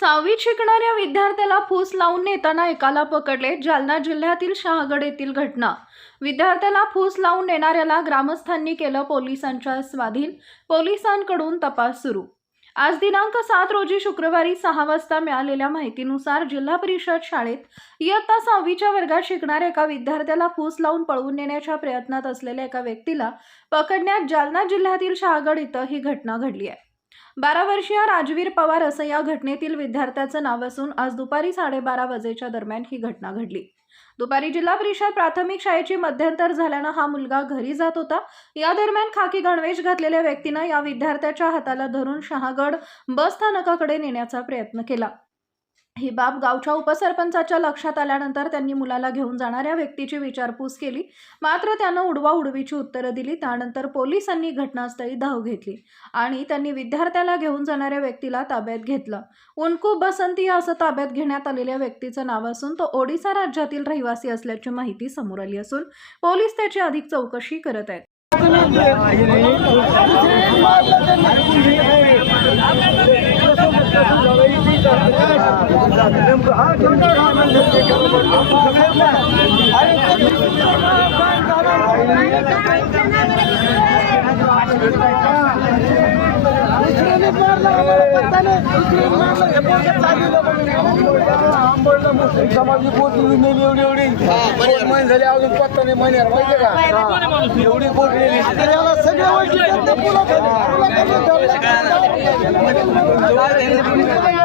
सहावीत शिकणाऱ्या विद्यार्थ्याला फूस लावून नेताना एकाला पकडले जालना जिल्ह्यातील शहागड येथील घटना. विद्यार्थ्याला फूस लावून नेणाऱ्याला ग्रामस्थांनी केलं पोलिसांच्या स्वाधीन. पोलिसांकडून तपास सुरू. आज दिनांक सात रोजी शुक्रवारी सहा वाजता मिळालेल्या माहितीनुसार जिल्हा परिषद शाळेत इयत्ता सहावीच्या वर्गात शिकणाऱ्या एका विद्यार्थ्याला फूस लावून पळवून नेण्याच्या प्रयत्नात असलेल्या एका व्यक्तीला पकडण्यात जालना जिल्ह्यातील शहागड इथं ही घटना घडली आहे. बारा वर्षीय राजवीर पवार असं या घटनेतील विद्यार्थ्याचं नाव असून आज दुपारी साडेबारा वाजेच्या दरम्यान ही घटना घडली. दुपारी जिल्हा परिषद प्राथमिक शाळेची मध्यंतर झाल्यानं हा मुलगा घरी जात होता. या दरम्यान खाकी गणवेश घातलेल्या व्यक्तीनं या विद्यार्थ्याच्या हाताला धरून शहागड बस स्थानकाकडे नेण्याचा प्रयत्न केला. ही बाब गावच्या उपसरपंचाच्या लक्षात आल्यानंतर त्यांनी मुलाला घेऊन जाणाऱ्या व्यक्तीची विचारपूस केली. मात्र त्यानं उडवा उडवीची उत्तरं दिली. त्यानंतर पोलिसांनी घटनास्थळी धाव घेतली आणि त्यांनी विद्यार्थ्याला घेऊन जाणाऱ्या व्यक्तीला ताब्यात घेतलं. उनकू बसंती असं ताब्यात घेण्यात आलेल्या व्यक्तीचं नाव असून तो ओडिसा राज्यातील रहिवासी असल्याची माहिती समोर आली असून पोलीस त्याची अधिक चौकशी करत आहेत. नेली एवढी एवढी महिने झाले अजून पत्ता नाही माहिती का एवढी पोट नेली याला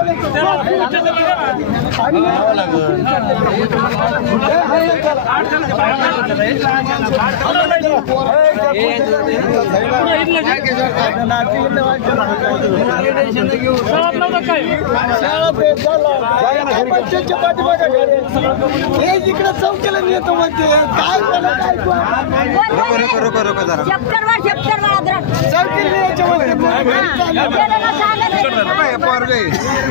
हे. इकडे चौकीला नेतो म्हणते काय चौकीला म्हणते